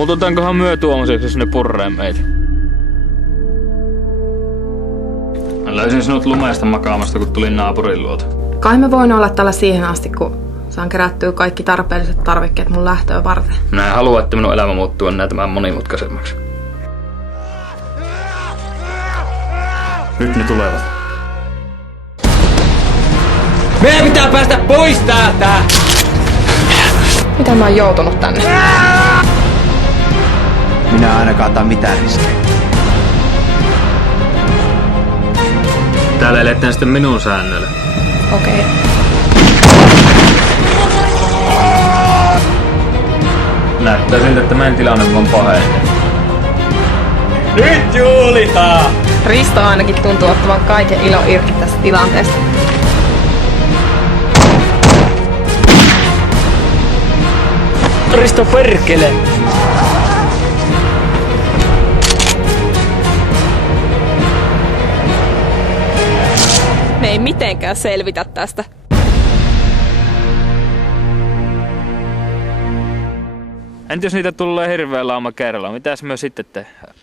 Muututaankohan myö tuomiseksi, jos ne purree meitä? Mä löysin sinut lumesta makaamasta, kun tulin naapurin luota. Kai me voin olla täällä siihen asti, kun saan kerättyä kaikki tarpeelliset tarvikkeet mun lähtöä varten. Minä en halua, että minun elämä muuttuu enää tämän monimutkaisemmaksi. Nyt ne tulevat. Meidän pitää päästä pois täältä! Mitä mä oon joutunut tänne? Minä ainakaan ota mitään riskejä. Täällä eletään sitten minun säännöllä. Okei. Näyttää siltä, että meidän tilanne vaan pahenee. Nyt juhlitaan! Risto ainakin tuntuu ottavan kaiken ilo irti tästä tilanteesta. Risto perkele! Me ei mitenkään selvitä tästä. Entä jos niitä tulee hirveä lauma kerralla? Mitäs me sitten tehdään?